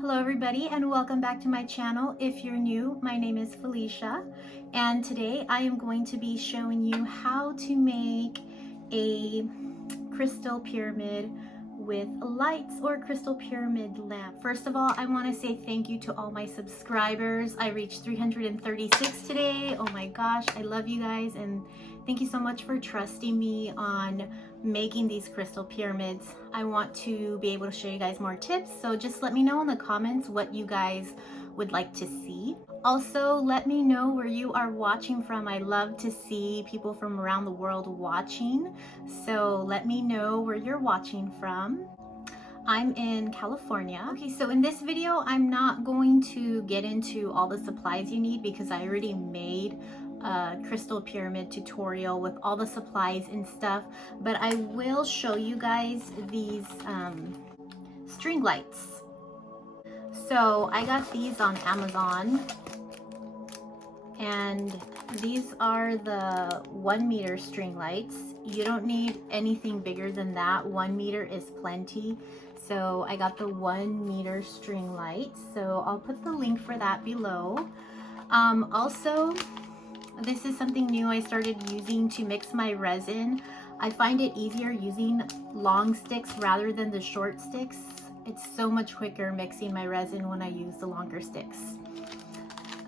Hello everybody and welcome back to my channel. If you're new, my name is Felicia and today I am going to be showing you how to make a crystal pyramid with lights or crystal pyramid lamp. First of all, I want to say thank you to all my subscribers. I reached 336 today. Oh my gosh, I love you guys and thank you so much for trusting me on making these crystal pyramids. I want to be able to show you guys more tips, so just let me know in the comments what you guys would like to see. Also, let me know where you are watching from. I love to see people from around the world watching, so let me know where you're watching from. I'm in California. Okay, so in this video, I'm not going to get into all the supplies you need because I already made a crystal pyramid tutorial with all the supplies and stuff, but I will show you guys these string lights. So I got these on Amazon, and these are the 1 meter string lights. You don't need anything bigger than that. 1 meter is plenty. So I got the 1 meter string lights. So I'll put the link for that below. Also, this is something new I started using to mix my resin. I find it easier using long sticks rather than the short sticks. It's so much quicker mixing my resin when I use the longer sticks.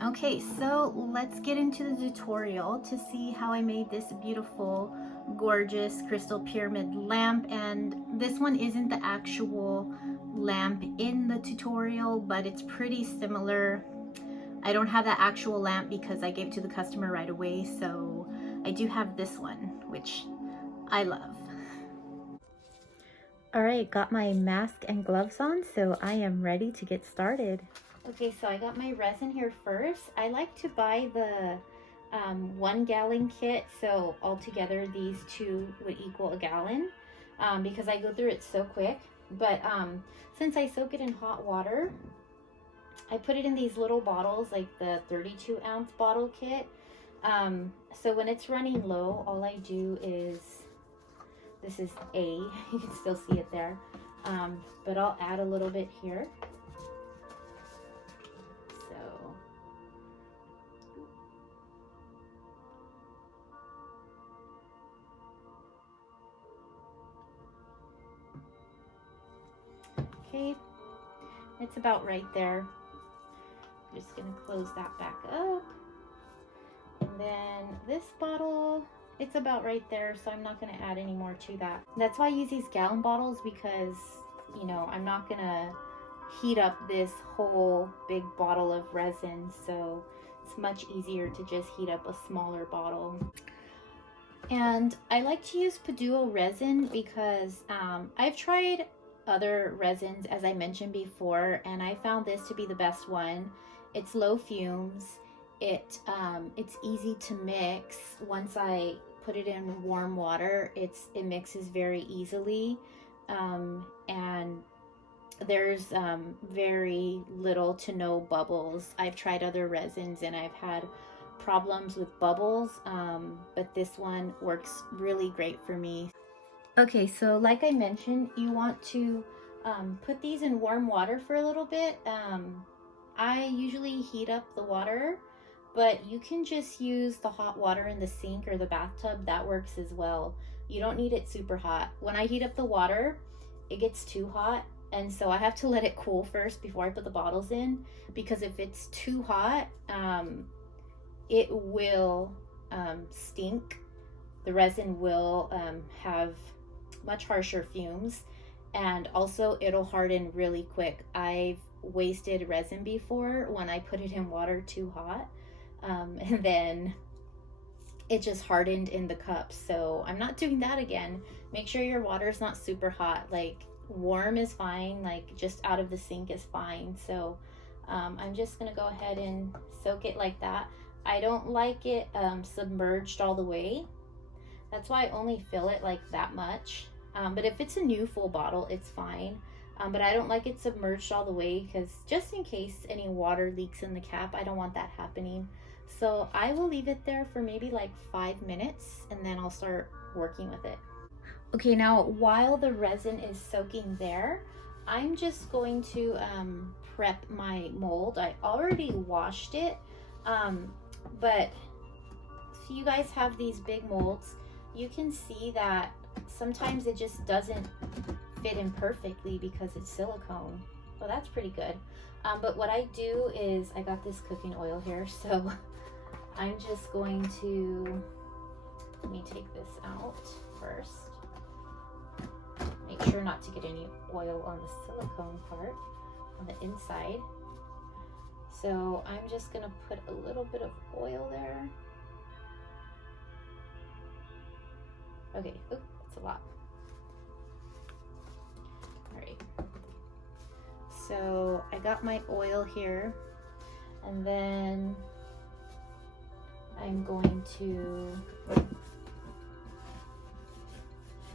Okay, so let's get into the tutorial to see how I made this beautiful, gorgeous crystal pyramid lamp. And this one isn't the actual lamp in the tutorial, but it's pretty similar. I don't have that actual lamp because I gave it to the customer right away, so I do have this one, which I love. All right, got my mask and gloves on, so I am ready to get started. Okay, so I got my resin here first. I like to buy the 1 gallon kit, so altogether these two would equal a gallon because I go through it so quick. But since I soak it in hot water, I put it in these little bottles, like the 32 ounce bottle kit. So when it's running low, all I do is, this is A, you can still see it there, but I'll add a little bit here. Okay, it's about right there. I'm just gonna close that back up. And then this bottle, it's about right there, so I'm not gonna add any more to that. That's why I use these gallon bottles, because, you know, I'm not gonna heat up this whole big bottle of resin, so it's much easier to just heat up a smaller bottle. And I like to use Paduo resin because I've tried other resins, as I mentioned before, and I found this to be the best one. It's low fumes. It's easy to mix. Once I put it in warm water, it mixes very easily, and there's very little to no bubbles. I've tried other resins and I've had problems with bubbles, but this one works really great for me. Okay, so like I mentioned, you want to put these in warm water for a little bit. I usually heat up the water, but you can just use the hot water in the sink or the bathtub. That works as well. You don't need it super hot. When I heat up the water, it gets too hot, and so I have to let it cool first before I put the bottles in, because if it's too hot, it will stink. The resin will have much harsher fumes, and also it'll harden really quick. I've wasted resin before when I put it in water too hot, and then it just hardened in the cup, so I'm not doing that again. Make sure your water's not super hot. Like, warm is fine, like just out of the sink is fine. So I'm just gonna go ahead and soak it like that. I don't like it submerged all the way. That's why I only fill it like that much. But if it's a new full bottle, it's fine. But I don't like it submerged all the way, because just in case any water leaks in the cap, I don't want that happening. So I will leave it there for maybe like 5 minutes, and then I'll start working with it. Okay, now while the resin is soaking there, I'm just going to prep my mold. I already washed it, but if you guys have these big molds, you can see that sometimes it just doesn't fit in perfectly because it's silicone. Well, that's pretty good. But what I do is, I got this cooking oil here, so I'm just going to, let me take this out first. Make sure not to get any oil on the silicone part, on the inside. So I'm just gonna put a little bit of oil there. Okay, oop, that's a lot. All right. So I got my oil here, and then I'm going to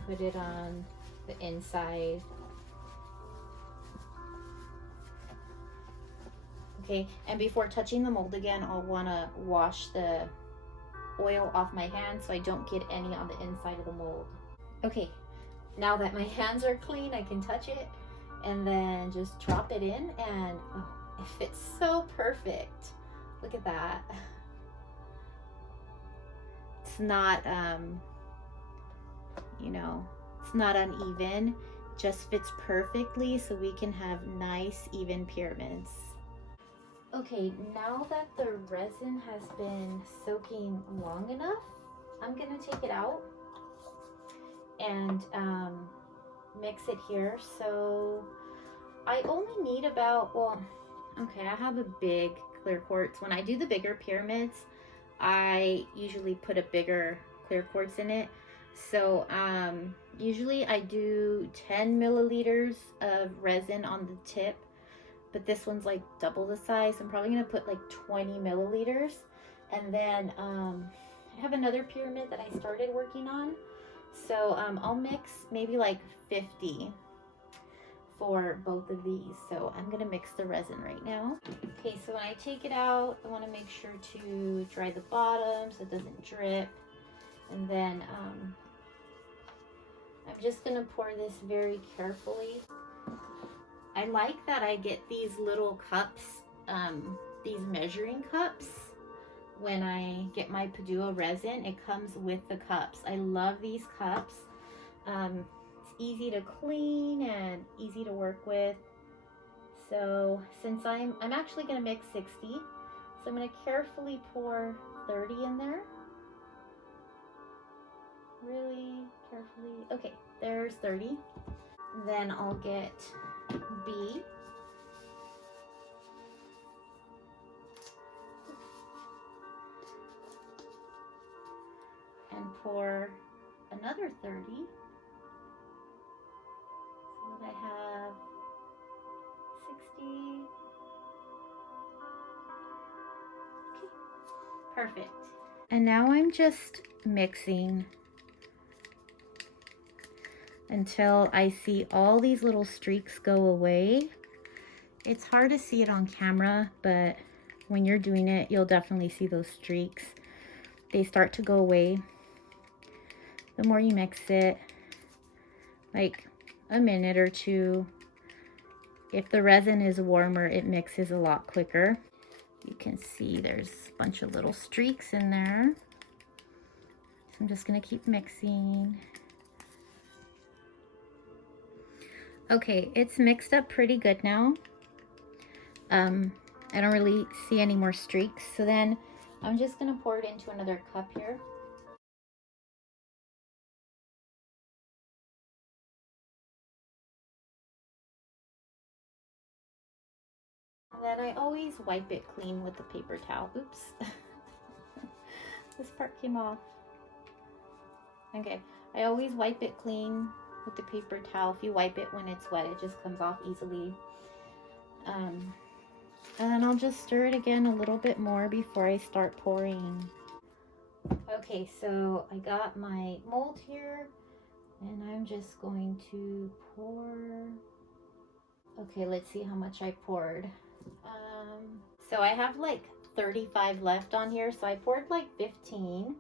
put it on the inside. Okay, and before touching the mold again, I'll want to wash the oil off my hands so I don't get any on the inside of the mold. Okay, now that my hands are clean, I can touch it and then just drop it in, and oh, it fits so perfect. Look at that. It's not, you know, it's not uneven, just fits perfectly so we can have nice, even pyramids. Okay, now that the resin has been soaking long enough, I'm gonna take it out and mix it here. So I only need about, well, okay, I have a big clear quartz. When I do the bigger pyramids, I usually put a bigger clear quartz in it. So usually I do 10 milliliters of resin on the tip, but this one's like double the size. I'm probably gonna put like 20 milliliters. And then I have another pyramid that I started working on. So I'll mix maybe like 50 for both of these. So I'm gonna mix the resin right now. Okay, so when I take it out, I wanna make sure to dry the bottom so it doesn't drip. And then I'm just gonna pour this very carefully. I like that I get these little cups, these measuring cups. When I get my Padua resin, it comes with the cups. I love these cups. It's easy to clean and easy to work with. So since I'm actually gonna mix 60, so I'm gonna carefully pour 30 in there. Really carefully. Okay, there's 30. Then I'll get B. And pour another 30. So that I have 60. Okay, perfect. And now I'm just mixing until I see all these little streaks go away. It's hard to see it on camera, but when you're doing it, you'll definitely see those streaks. They start to go away. The more you mix it, like a minute or two. If the resin is warmer, it mixes a lot quicker. You can see there's a bunch of little streaks in there. So I'm just gonna keep mixing. Okay, it's mixed up pretty good now. I don't really see any more streaks. So then I'm just gonna pour it into another cup here. And then I always wipe it clean with the paper towel. Oops. This part came off. Okay, I always wipe it clean with the paper towel. If you wipe it when it's wet, it just comes off easily. And then I'll just stir it again a little bit more before I start pouring. Okay, so I got my mold here, and I'm just going to pour. Okay, let's see how much I poured. So I have like 35 left on here, so I poured like 15.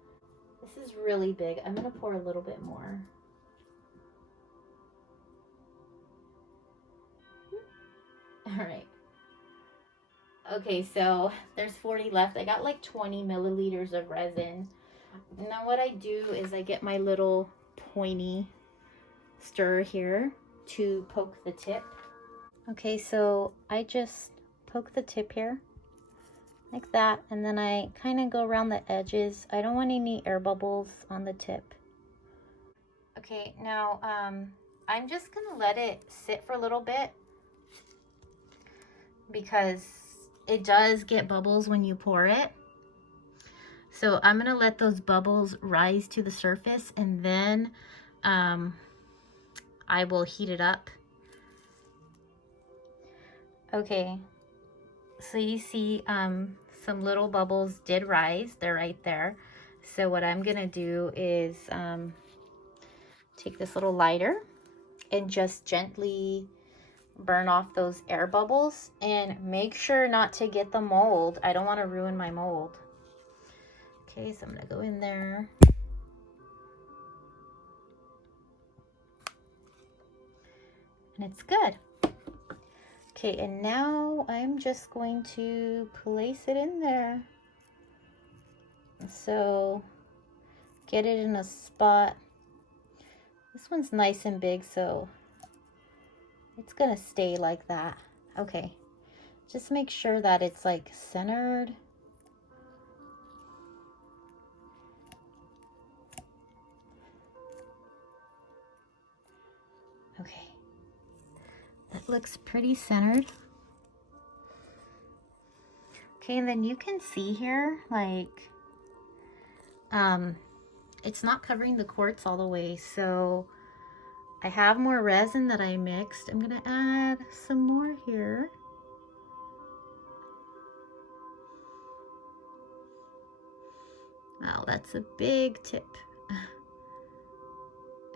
This is really big. I'm gonna pour a little bit more. All right. Okay, so there's 40 left. I got like 20 milliliters of resin. Now what I do is I get my little pointy stir here to poke the tip. Okay, so I just poke the tip here like that, and then I kind of go around the edges. I don't want any air bubbles on the tip. Okay, now I'm just gonna let it sit for a little bit because it does get bubbles when you pour it. So I'm gonna let those bubbles rise to the surface, and then I will heat it up. Okay, so you see some little bubbles did rise. They're right there. So what I'm gonna do is take this little lighter and just gently burn off those air bubbles, and make sure not to get the mold. I don't want to ruin my mold. Okay, so I'm gonna go in there. And it's good. Okay, and now I'm just going to place it in there. So get it in a spot. This one's nice and big, so it's gonna stay like that. Okay, just make sure that it's like centered. Okay, that looks pretty centered. Okay, and then you can see here, like, it's not covering the quartz all the way, so I have more resin that I mixed. I'm gonna add some more here. Wow, that's a big tip.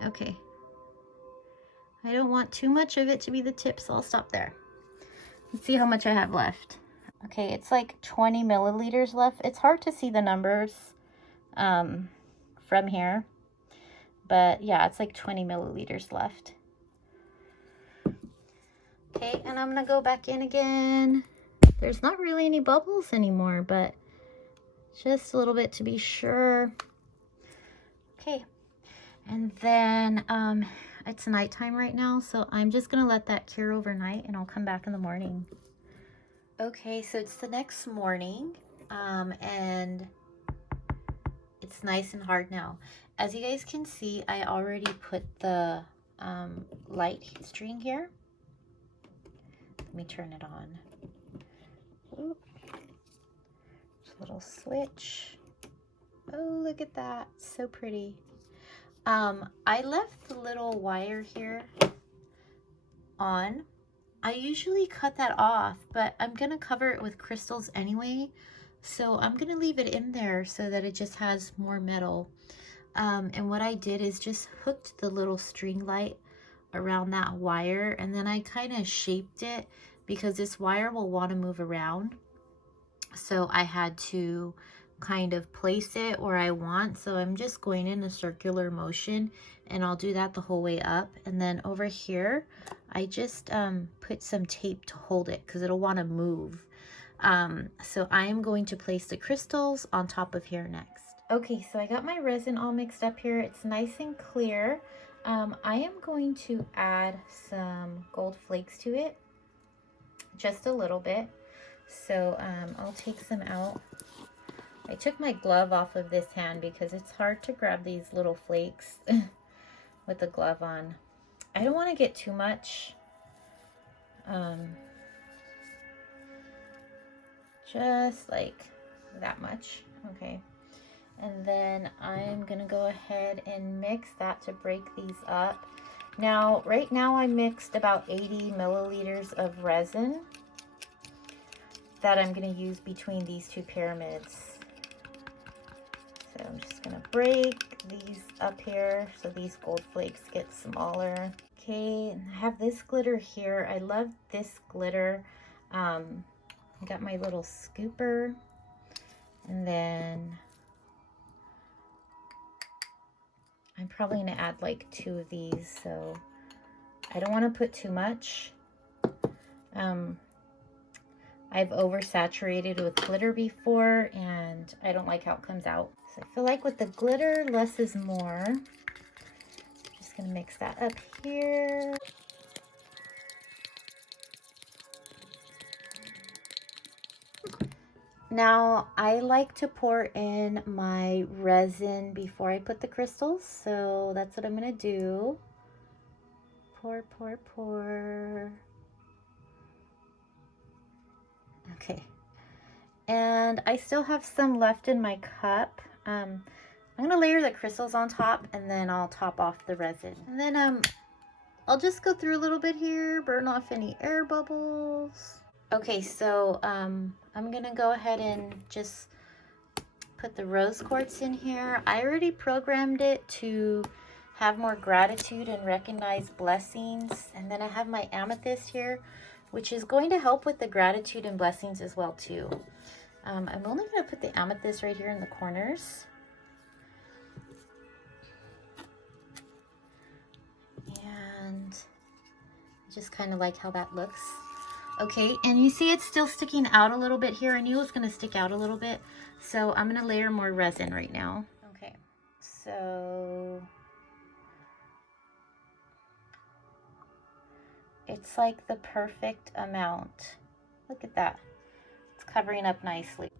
Okay. I don't want too much of it to be the tip, so I'll stop there. Let's see how much I have left. Okay, it's like 20 milliliters left. It's hard to see the numbers from here, but yeah, it's like 20 milliliters left. Okay, and I'm gonna go back in again. There's not really any bubbles anymore, but just a little bit to be sure. Okay, and then it's nighttime right now, so I'm just gonna let that cure overnight, and I'll come back in the morning. Okay, so it's the next morning, and it's nice and hard now. As you guys can see, I already put the light string here. Let me turn it on. Ooh. Little switch. Oh, look at that, so pretty. I left the little wire here on. I usually cut that off, but I'm gonna cover it with crystals anyway, so I'm gonna leave it in there so that it just has more metal. And what I did is just hooked the little string light around that wire, and then I kind of shaped it because this wire will want to move around. So I had to kind of place it where I want. So I'm just going in a circular motion, and I'll do that the whole way up. And then over here, I just put some tape to hold it because it'll want to move. So I am going to place the crystals on top of here next. Okay, so I got my resin all mixed up here. It's nice and clear. I am going to add some gold flakes to it, just a little bit. So I'll take some out. I took my glove off of this hand because it's hard to grab these little flakes with the glove on. I don't want to get too much. Just like that much. Okay. And then I'm gonna go ahead and mix that to break these up. Now, right now I mixed about 80 milliliters of resin that I'm gonna use between these two pyramids. So I'm just gonna break these up here so these gold flakes get smaller. Okay, and I have this glitter here. I love this glitter. I got my little scooper, and then I'm probably gonna add like 2 of these, so I don't want to put too much. I've oversaturated with glitter before, and I don't like how it comes out. So I feel like with the glitter, less is more. Just gonna mix that up here. Now, I like to pour in my resin before I put the crystals, so that's what I'm gonna do. Pour, pour, pour. Okay. And I still have some left in my cup. I'm gonna layer the crystals on top, and then I'll top off the resin. And then I'll just go through a little bit here, burn off any air bubbles. Okay, so I'm gonna go ahead and just put the rose quartz in here. I already programmed it to have more gratitude and recognize blessings. And then I have my amethyst here, which is going to help with the gratitude and blessings as well too. I'm only gonna put the amethyst right here in the corners. And just kind of like how that looks. Okay, and you see it's still sticking out a little bit here. I knew it was going to stick out a little bit, so I'm going to layer more resin right now. Okay, so it's like the perfect amount. Look at that. It's covering up nicely.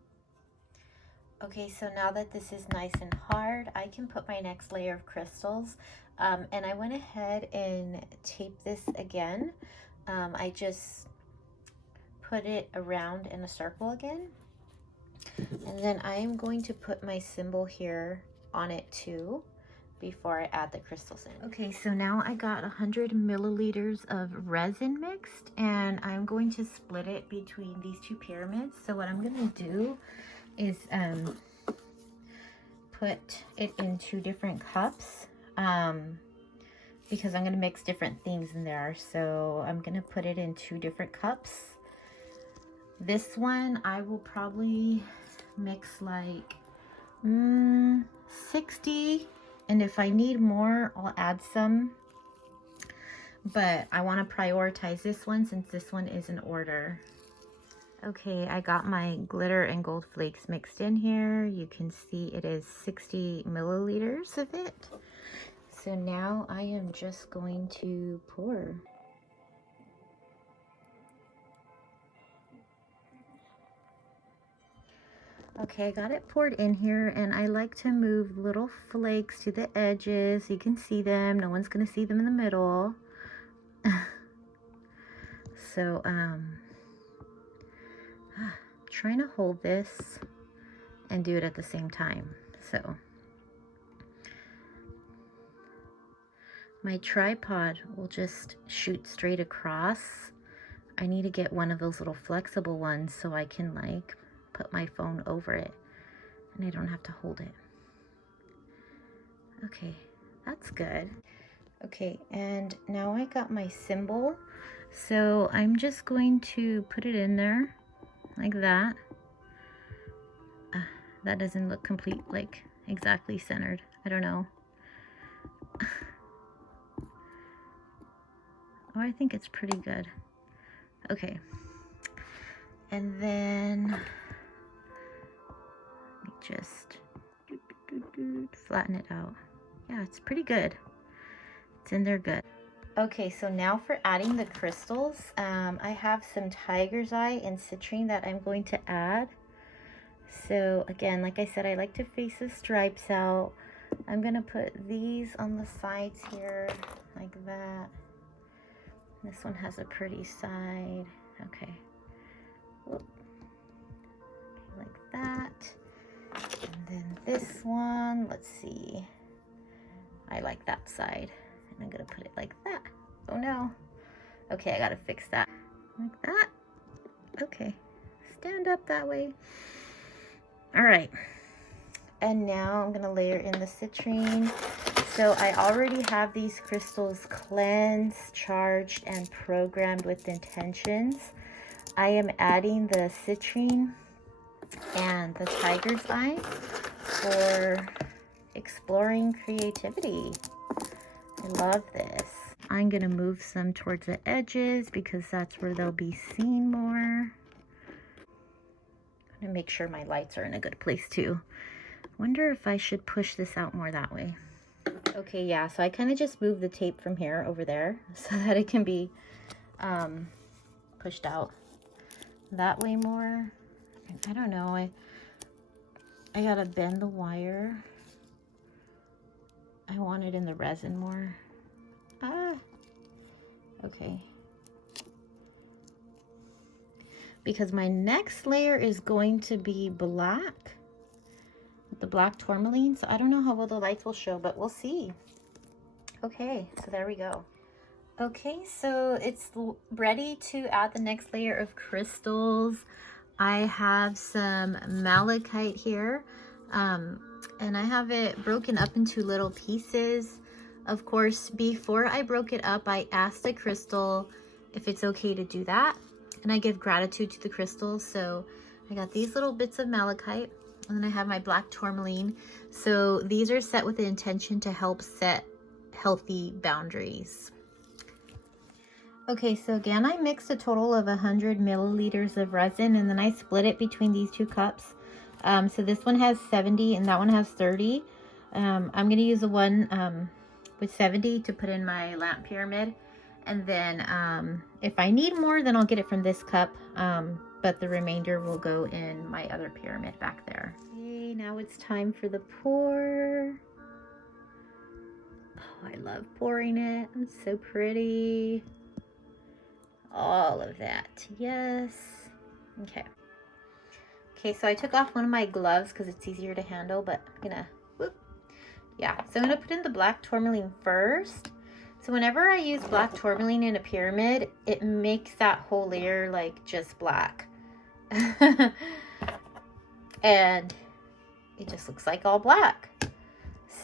Okay, so now that this is nice and hard, I can put my next layer of crystals. And I went ahead and taped this again. I just put it around in a circle again. And then I am going to put my symbol here on it too before I add the crystals in. Okay, so now I got 100 milliliters of resin mixed, and I'm going to split it between these two pyramids. So what I'm gonna do is put it in 2 different cups because I'm gonna mix different things in there. So I'm gonna put it in 2 different cups. This one I will probably mix like 60, and if I need more I'll add some, but I want to prioritize this one since this one is in order. Okay, I got my glitter and gold flakes mixed in here. You can see it is 60 milliliters of it. So now I am just going to pour. Okay, I got it poured in here, and I like to move little flakes to the edges so you can see them. No one's gonna see them in the middle. So trying to hold this and do it at the same time. So my tripod will just shoot straight across. I need to get one of those little flexible ones so I can like put my phone over it and I don't have to hold it. Okay, that's good. Okay, and now I got my symbol. So I'm just going to put it in there like that. That doesn't look complete, like exactly centered. I don't know. Oh, I think it's pretty good. Okay. And then let me just flatten it out. Yeah, it's pretty good. It's in there good. Okay, so now for adding the crystals, I have some tiger's eye and citrine that I'm going to add. So again, like I said, I like to face the stripes out. I'm gonna put these on the sides here, like that. This one has a pretty side. Okay. Whoop. Okay, like that. And then this one, let's see. I like that side. And I'm gonna put it like that. Oh no. Okay, I gotta fix that. Like that. Okay. Stand up that way. All right. And now I'm gonna layer in the citrine. So I already have these crystals cleansed, charged, and programmed with intentions. I am adding the citrine and the tiger's eye for exploring creativity. I love this. I'm gonna move some towards the edges because that's where they'll be seen more. I'm gonna make sure my lights are in a good place too. Wonder if I should push this out more that way. Okay, yeah, so I kind of just moved the tape from here over there so that it can be pushed out that way more. I don't know, I gotta bend the wire. I want it in the resin more. Okay. Because my next layer is going to be black, the black tourmaline. So I don't know how well the lights will show, but we'll see. Okay, so there we go. Okay, so it's ready to add the next layer of crystals. I have some malachite here, and I have it broken up into little pieces. Of course, before I broke it up, I asked the crystal if it's okay to do that, and I give gratitude to the crystals. So I got these little bits of malachite, and then I have my black tourmaline. So these are set with the intention to help set healthy boundaries. Okay, so again, I mixed a total of 100 milliliters of resin, and then I split it between these two cups. So this one has 70 and that one has 30. I'm going to use the one with 70 to put in my lamp pyramid. And then if I need more, then I'll get it from this cup. But the remainder will go in my other pyramid back there. Okay, now it's time for the pour. Oh, I love pouring it. It's so pretty. All of that, yes. Okay. Okay, so I took off one of my gloves because it's easier to handle, but I'm gonna, whoop. Yeah, so I'm gonna put in the black tourmaline first. So whenever I use black tourmaline in a pyramid, it makes that whole layer like just black. And it just looks like all black.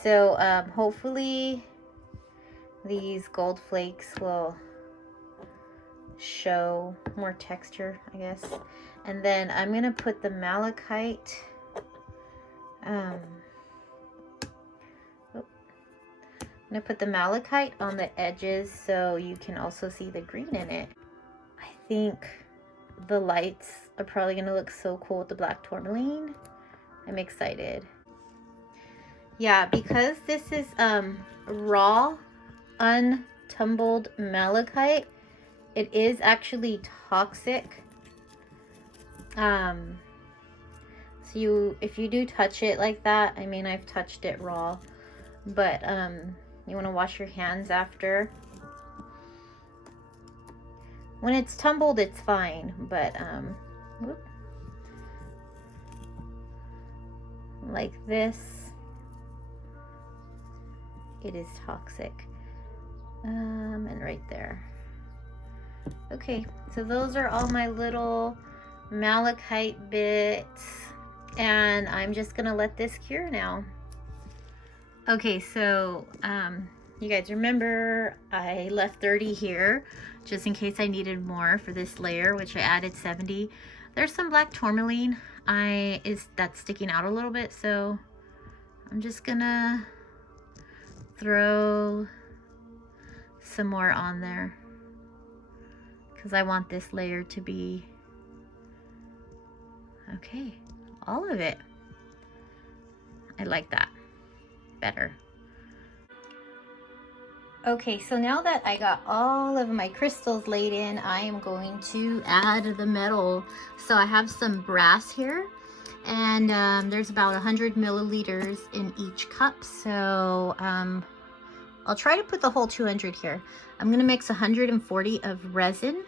So hopefully these gold flakes will show more texture, I guess. And then I'm gonna put the malachite I'm gonna put the malachite on the edges so you can also see the green in it. I think the lights are probably gonna look so cool with the black tourmaline. I'm excited. Yeah, because this is raw untumbled malachite, it is actually toxic. So if you do touch it like that, I mean, I've touched it raw, but you want to wash your hands after. When it's tumbled, it's fine, but whoop, like this, it is toxic. And right there. Okay, so those are all my little malachite bits, and I'm just gonna let this cure now. Okay, so you guys remember I left 30 here just in case I needed more for this layer, which I added 70. There's some black tourmaline that's sticking out a little bit, so I'm just gonna throw some more on there because I want this layer to be okay, all of it. I like that better. Okay, so now that I got all of my crystals laid in, I am going to add the metal. So I have some brass here, and there's about 100 milliliters in each cup. So I'll try to put the whole 200 here. I'm gonna mix 140 of resin.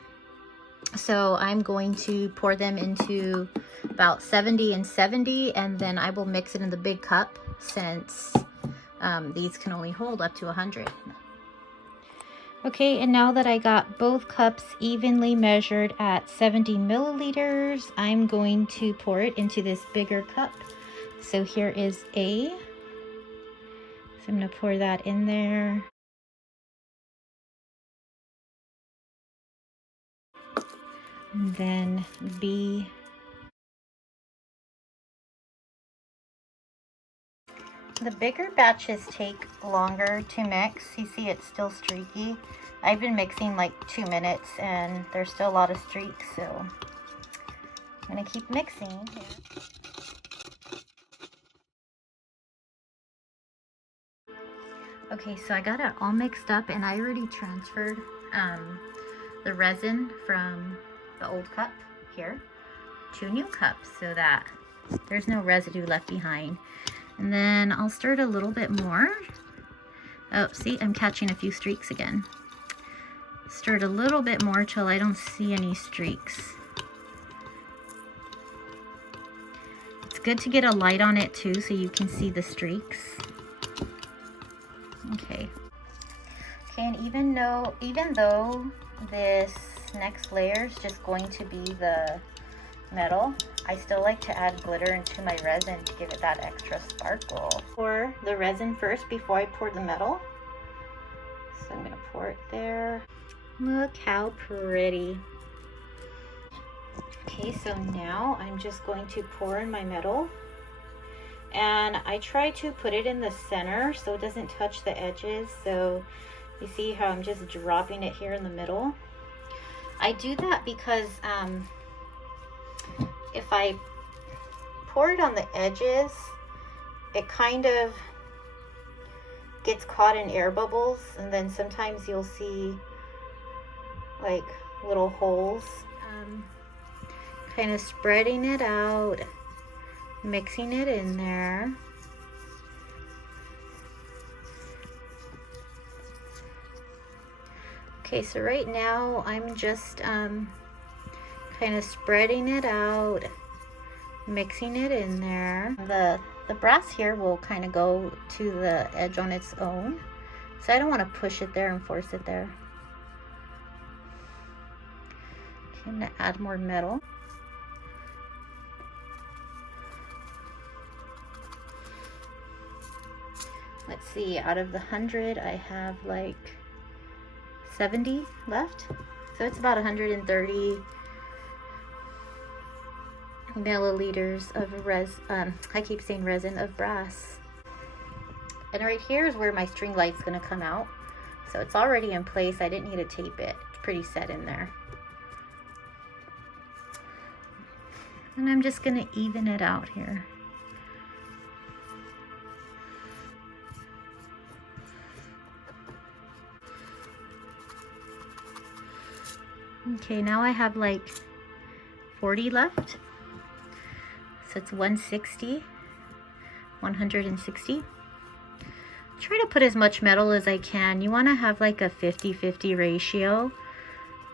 So I'm going to pour them into about 70 and 70, and then I will mix it in the big cup since these can only hold up to 100. Okay, and now that I got both cups evenly measured at 70 milliliters, I'm going to pour it into this bigger cup. So here is A. So I'm gonna pour that in there. And then B. The bigger batches take longer to mix. You see it's still streaky. I've been mixing like 2 minutes and there's still a lot of streaks, so I'm gonna keep mixing here. Okay, so I got it all mixed up and I already transferred the resin from the old cup here to new cups so that there's no residue left behind. And then I'll stir it a little bit more. Oh, see, I'm catching a few streaks again. Stir it a little bit more till I don't see any streaks. It's good to get a light on it too so you can see the streaks. Okay. Okay, and even though this next layer is just going to be the metal, I still like to add glitter into my resin to give it that extra sparkle. Pour the resin first before I pour the metal. So I'm gonna pour it there. Look how pretty. Okay, so now I'm just going to pour in my metal. And I try to put it in the center so it doesn't touch the edges. So you see how I'm just dropping it here in the middle. I do that because if I pour it on the edges, it kind of gets caught in air bubbles, and then sometimes you'll see like little holes. Kind of spreading it out, mixing it in there. Okay, so right now I'm just kind of spreading it out, mixing it in there. The brass here will kind of go to the edge on its own, so I don't want to push it there and force it there. Okay, I'm going to add more metal. Let's see, out of the 100 I have like 70 left, so it's about 130 milliliters of I keep saying resin, of brass. And right here is where my string light's gonna come out, so it's already in place. I didn't need to tape it. It's pretty set in there. And I'm just gonna even it out here. Okay, now I have like 40 left. So it's 160. Try to put as much metal as I can. You want to have like a 50-50 ratio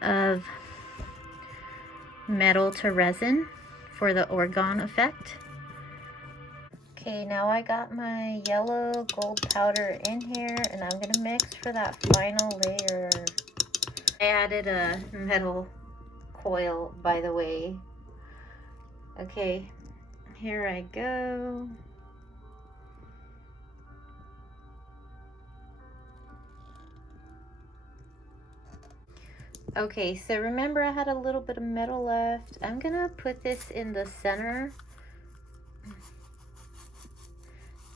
of metal to resin for the orgone effect. Okay, now I got my yellow gold powder in here and I'm gonna mix for that final layer. I added a metal coil, by the way. Okay, here I go. Okay, so remember I had a little bit of metal left. I'm gonna put this in the center.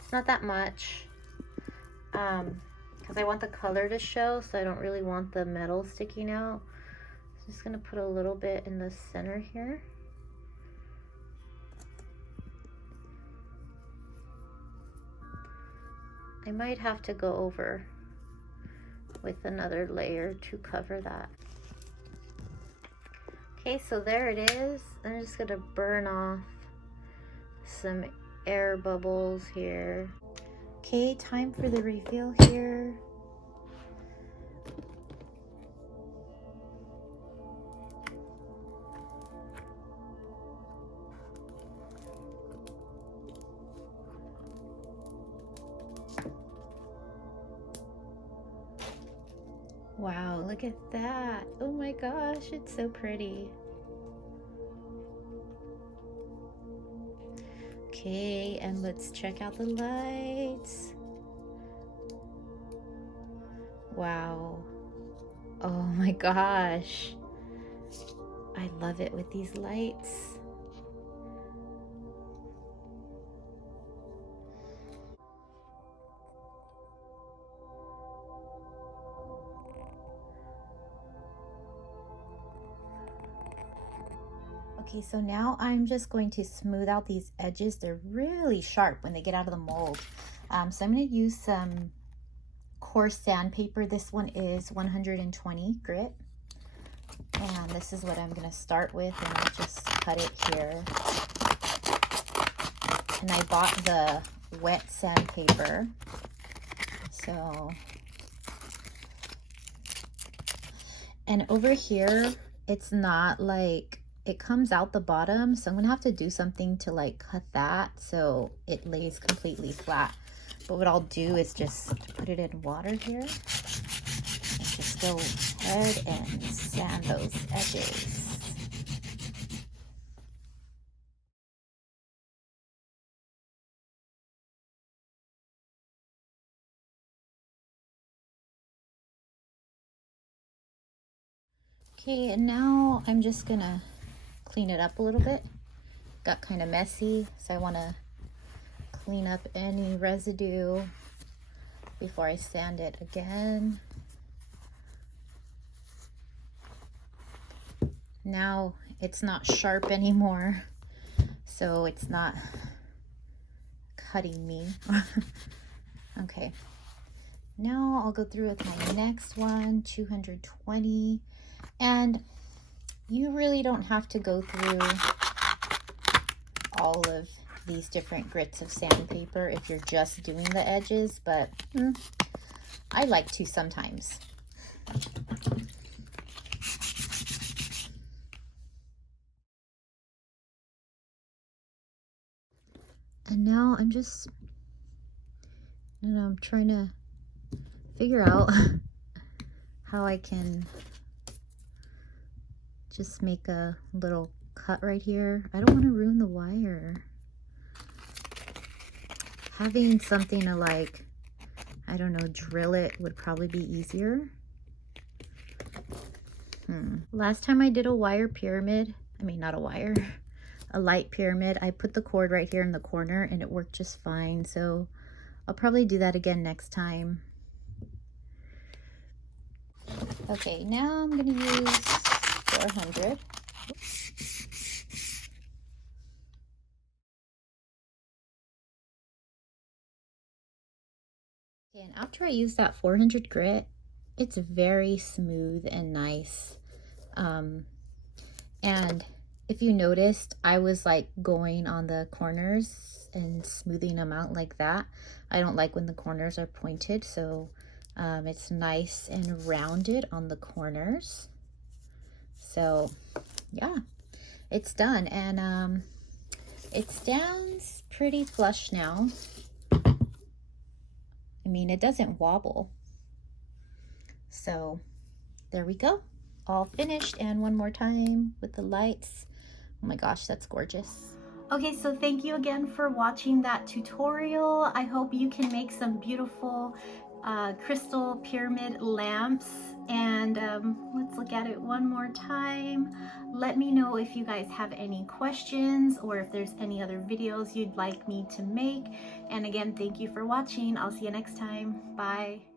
It's not that much, because I want the color to show, so I don't really want the metal sticking out. So I'm just gonna put a little bit in the center here. I might have to go over with another layer to cover that. Okay, so there it is. I'm just gonna burn off some air bubbles here. Okay, time for the reveal here. Wow, look at that. Oh my gosh, it's so pretty. Okay, and let's check out the lights. Wow. Oh my gosh. I love it with these lights. Okay, so now I'm just going to smooth out these edges. They're really sharp when they get out of the mold. So I'm going to use some coarse sandpaper. This one is 120 grit. And this is what I'm going to start with, and I'll just cut it here. And I bought the wet sandpaper. So, and over here, it's not like, it comes out the bottom, so I'm gonna have to do something to like cut that so it lays completely flat. But what I'll do is just put it in water here and just go ahead and sand those edges. Okay, and now I'm just gonna clean it up a little bit. Got kind of messy, so I want to clean up any residue before I sand it again. Now it's not sharp anymore, so it's not cutting me. Okay, now I'll go through with my next one, 220, and you really don't have to go through all of these different grits of sandpaper if you're just doing the edges, but I like to sometimes. And now I'm just, I'm trying to figure out how I can just make a little cut right here. I don't want to ruin the wire. Having something to like, I don't know, drill it would probably be easier. Last time I did a wire pyramid, I mean not a wire, a light pyramid, I put the cord right here in the corner and it worked just fine. So I'll probably do that again next time. Okay, now I'm gonna use 400. Okay, and after I use that 400 grit, it's very smooth and nice. And if you noticed, I was like going on the corners and smoothing them out like that. I don't like when the corners are pointed, so it's nice and rounded on the corners. So yeah, it's done, and it stands pretty flush now. I mean, it doesn't wobble. So there we go, all finished. And one more time with the lights. Oh my gosh, that's gorgeous. Okay, so thank you again for watching that tutorial. I hope you can make some beautiful crystal pyramid lamps. And let's look at it one more time. Let me know if you guys have any questions or if there's any other videos you'd like me to make. And again, thank you for watching. I'll see you next time. Bye.